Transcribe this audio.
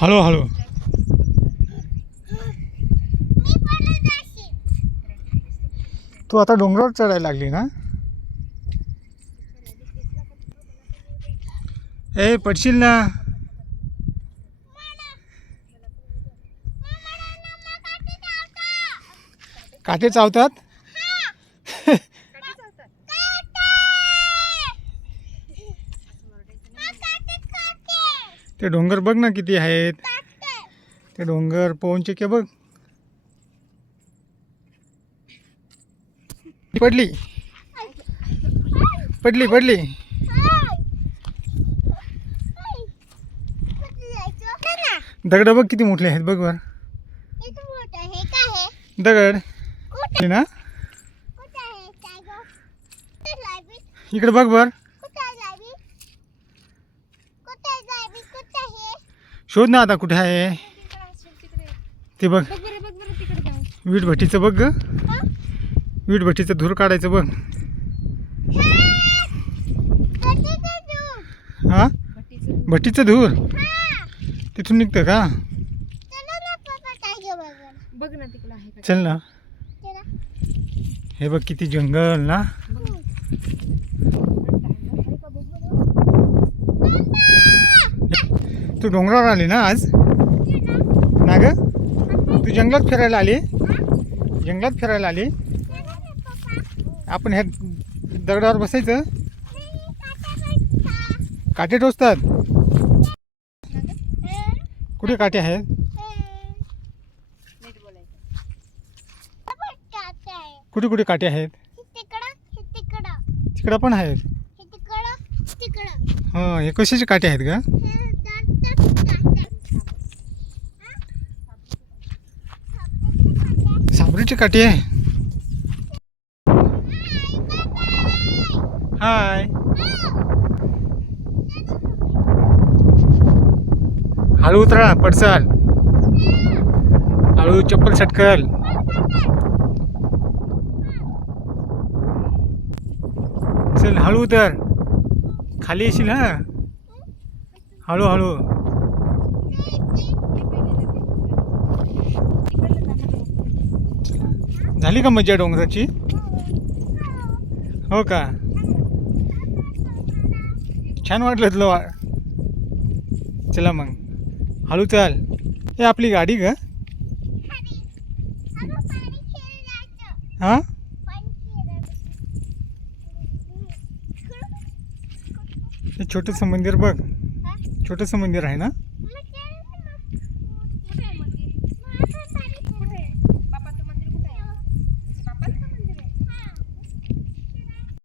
हळू हळू तू आता डोंगरावर चढायला लागली ना? ए पडशील ना. काटे चावतात? ते डोंगर बघ ना किती आहेत. ते डोंगर पवनचे के बघ. पडली. पडली पडली. दगड बघ किती मोठे आहेत बघ वर. दगड. ना? इकडे बघ वर. शोध ना आता कुठे आहे. ते बघ. वीट भट्टीचं बघ ग. वीट भट्टीचं धूर काढायचं बघ. हा! भट्टीचं भट्टीचं धूर. तिथून निघतं का? बघ ना तिकडे आहे का चल ना. हे बघ किती जंगल ना. तू डोंगरावर आली ना आज? ना ग? तू जंगलात फिरायला आली? जंगलात फिरायला आली? आपण ह्या दगडावर बसायचं? काटे टोचतात. कुठे काटे आहेत? कुठे कुठे काटे आहेत? तिकडं पण आहेत. हां हे कशाचे काटे आहेत का साबरीचे काटे आहे. हाय हळू उतरा पडसाल. हळू चप्पल सटकल. चल हळू उतर. खाली येशील हा? हळू हळू झाली का मजा डोंगराची? हो का? छान वाटलं तुला वा चला मग. हळू चाल. हे आपली गाडी का हां? हे छोटंसं मंदिर बघ. छोटंसं मंदिर आहे ना?